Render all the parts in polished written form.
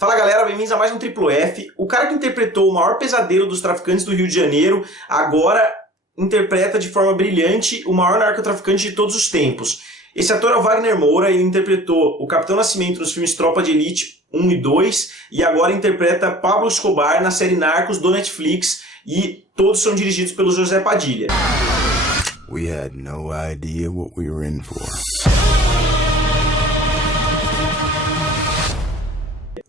Fala galera, bem-vindos a mais um Triplo F. O cara que interpretou o maior pesadelo dos traficantes do Rio de Janeiro agora interpreta de forma brilhante o maior narcotraficante de todos os tempos. Esse ator é o Wagner Moura, ele interpretou o Capitão Nascimento nos filmes Tropa de Elite 1 e 2 e agora interpreta Pablo Escobar na série Narcos do Netflix e todos são dirigidos pelo José Padilha. We had no idea what we were in for.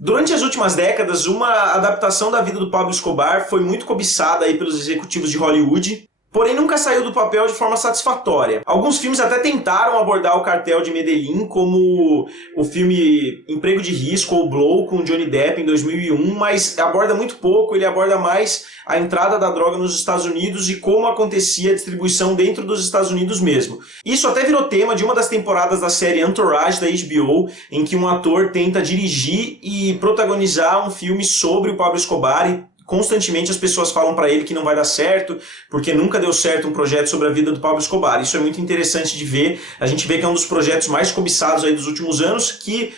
Durante as últimas décadas, uma adaptação da vida do Pablo Escobar foi muito cobiçada aí pelos executivos de Hollywood, porém nunca saiu do papel de forma satisfatória. Alguns filmes até tentaram abordar o cartel de Medellín, como o filme Emprego de Risco ou Blow, com Johnny Depp em 2001, mas aborda muito pouco, ele aborda mais a entrada da droga nos Estados Unidos e como acontecia a distribuição dentro dos Estados Unidos mesmo. Isso até virou tema de uma das temporadas da série Entourage da HBO, em que um ator tenta dirigir e protagonizar um filme sobre o Pablo Escobar e constantemente as pessoas falam pra ele que não vai dar certo, porque nunca deu certo um projeto sobre a vida do Pablo Escobar. Isso é muito interessante de ver. A gente vê que é um dos projetos mais cobiçados aí dos últimos anos, que,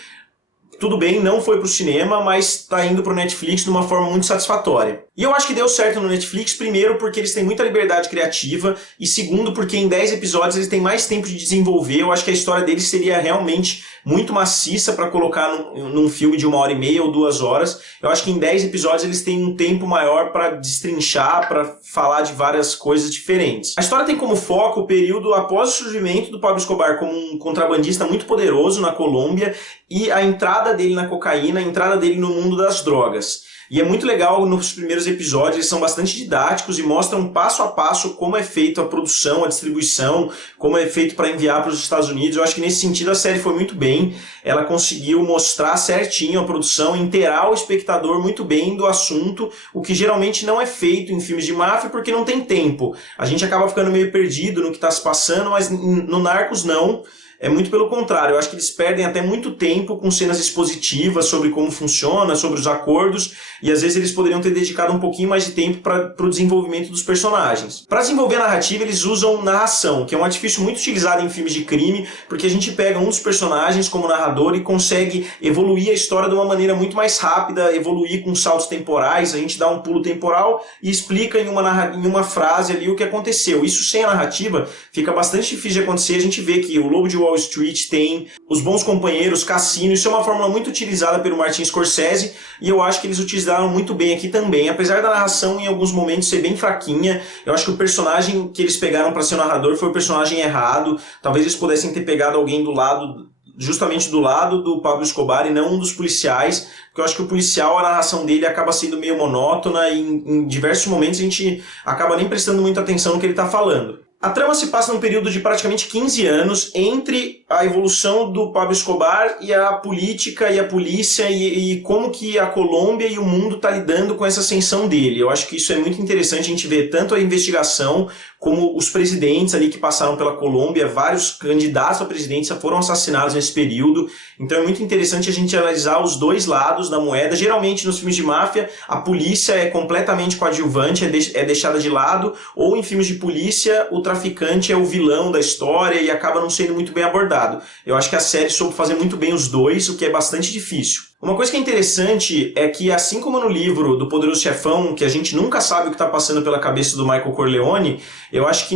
tudo bem, não foi pro cinema, mas está indo pro Netflix de uma forma muito satisfatória. E eu acho que deu certo no Netflix, primeiro porque eles têm muita liberdade criativa, e segundo porque em 10 episódios eles têm mais tempo de desenvolver. Eu acho que a história deles seria realmente muito maciça para colocar num filme de 1h30 ou 2 horas. Eu acho que em 10 episódios eles têm um tempo maior para destrinchar, para falar de várias coisas diferentes. A história tem como foco o período após o surgimento do Pablo Escobar como um contrabandista muito poderoso na Colômbia e a entrada dele na cocaína, a entrada dele no mundo das drogas. E é muito legal nos primeiros episódios, eles são bastante didáticos e mostram passo a passo como é feito a produção, a distribuição, como é feito para enviar para os Estados Unidos. Eu acho que nesse sentido a série foi muito bem, ela conseguiu mostrar certinho a produção, inteirar o espectador muito bem do assunto, o que geralmente não é feito em filmes de máfia porque não tem tempo. A gente acaba ficando meio perdido no que está se passando, mas no Narcos não. É muito pelo contrário, eu acho que eles perdem até muito tempo com cenas expositivas sobre como funciona, sobre os acordos, e às vezes eles poderiam ter dedicado um pouquinho mais de tempo para o desenvolvimento dos personagens. Para desenvolver a narrativa, eles usam narração, que é um artifício muito utilizado em filmes de crime, porque a gente pega um dos personagens como narrador e consegue evoluir a história de uma maneira muito mais rápida, evoluir com saltos temporais, a gente dá um pulo temporal e explica em uma frase ali o que aconteceu. Isso sem a narrativa fica bastante difícil de acontecer, a gente vê que o Lobo de Wall Street tem Os Bons Companheiros, Cassino, isso é uma fórmula muito utilizada pelo Martin Scorsese e eu acho que eles utilizaram muito bem aqui também, apesar da narração em alguns momentos ser bem fraquinha. Eu acho que o personagem que eles pegaram para ser o narrador foi o personagem errado, talvez eles pudessem ter pegado alguém do lado, justamente do lado do Pablo Escobar e não um dos policiais, porque eu acho que o policial, a narração dele acaba sendo meio monótona e em diversos momentos a gente acaba nem prestando muita atenção no que ele está falando. A trama se passa num período de praticamente 15 anos entre a evolução do Pablo Escobar e a política e a polícia e como que a Colômbia e o mundo está lidando com essa ascensão dele. Eu acho que isso é muito interessante, a gente vê tanto a investigação como os presidentes ali que passaram pela Colômbia, vários candidatos a presidência foram assassinados nesse período, então é muito interessante a gente analisar os dois lados da moeda. Geralmente nos filmes de máfia a polícia é completamente coadjuvante, é deixada de lado, ou em filmes de polícia o traficante é o vilão da história e acaba não sendo muito bem abordado. Eu acho que a série soube fazer muito bem os dois, o que é bastante difícil. Uma coisa que é interessante é que, assim como no livro do Poderoso Chefão, que a gente nunca sabe o que está passando pela cabeça do Michael Corleone, eu acho que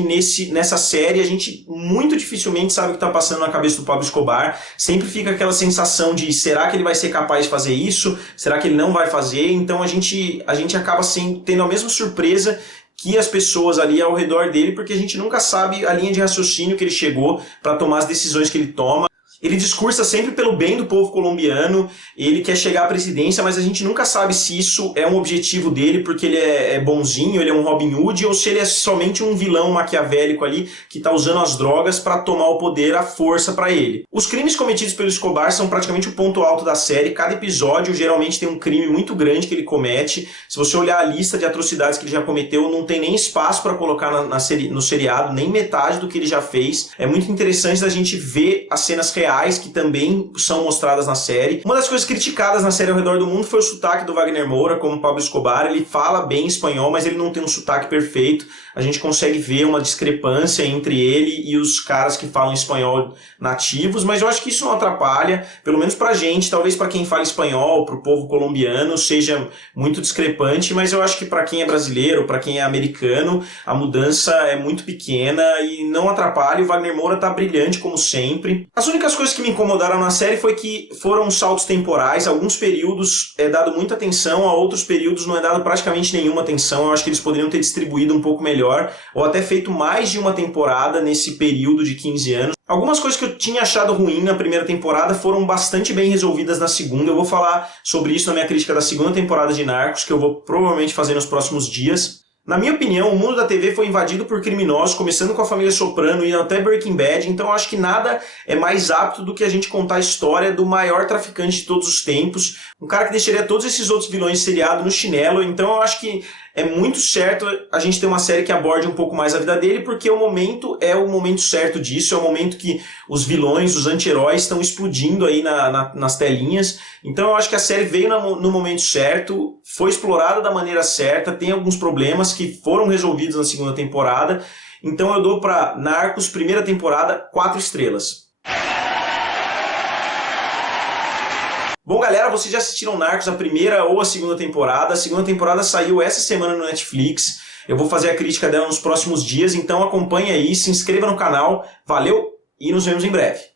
nessa série a gente muito dificilmente sabe o que está passando na cabeça do Pablo Escobar. Sempre fica aquela sensação de, será que ele vai ser capaz de fazer isso? Será que ele não vai fazer? Então a gente acaba tendo a mesma surpresa que as pessoas ali ao redor dele, porque a gente nunca sabe a linha de raciocínio que ele chegou para tomar as decisões que ele toma. Ele discursa sempre pelo bem do povo colombiano, ele quer chegar à presidência, mas a gente nunca sabe se isso é um objetivo dele, porque ele é bonzinho, ele é um Robin Hood, ou se ele é somente um vilão maquiavélico ali, que está usando as drogas para tomar o poder, a força para ele. Os crimes cometidos pelo Escobar são praticamente o ponto alto da série, cada episódio geralmente tem um crime muito grande que ele comete. Se você olhar a lista de atrocidades que ele já cometeu, não tem nem espaço para colocar no seriado, nem metade do que ele já fez. É muito interessante a gente ver as cenas reais reais que também são mostradas na série. Uma das coisas criticadas na série Ao Redor do Mundo foi o sotaque do Wagner Moura como Pablo Escobar. Ele fala bem espanhol, mas ele não tem um sotaque perfeito. A gente consegue ver uma discrepância entre ele e os caras que falam espanhol nativos, mas eu acho que isso não atrapalha, pelo menos pra gente, talvez pra quem fala espanhol, pro povo colombiano, seja muito discrepante, mas eu acho que pra quem é brasileiro, pra quem é americano, a mudança é muito pequena e não atrapalha. O Wagner Moura tá brilhante como sempre. As únicas coisas que me incomodaram na série foi que foram saltos temporais. Alguns períodos é dado muita atenção, a outros períodos não é dado praticamente nenhuma atenção. Eu acho que eles poderiam ter distribuído um pouco melhor, ou até feito mais de uma temporada nesse período de 15 anos. Algumas coisas que eu tinha achado ruim na primeira temporada foram bastante bem resolvidas na segunda. Eu vou falar sobre isso na minha crítica da segunda temporada de Narcos, que eu vou provavelmente fazer nos próximos dias. Na minha opinião, o mundo da TV foi invadido por criminosos, começando com a família Soprano e até Breaking Bad, então eu acho que nada é mais apto do que a gente contar a história do maior traficante de todos os tempos, um cara que deixaria todos esses outros vilões de seriado no chinelo. Então eu acho que é muito certo a gente ter uma série que aborde um pouco mais a vida dele, porque o momento é o momento certo disso, é o momento que os vilões, os anti-heróis estão explodindo aí nas telinhas. Então eu acho que a série veio no momento certo, foi explorada da maneira certa, tem alguns problemas que foram resolvidos na segunda temporada. Então eu dou para Narcos, primeira temporada, 4 estrelas. Bom, galera, vocês já assistiram Narcos, a primeira ou a segunda temporada? A segunda temporada saiu essa semana no Netflix. Eu vou fazer a crítica dela nos próximos dias, então acompanhe aí, se inscreva no canal. Valeu e nos vemos em breve.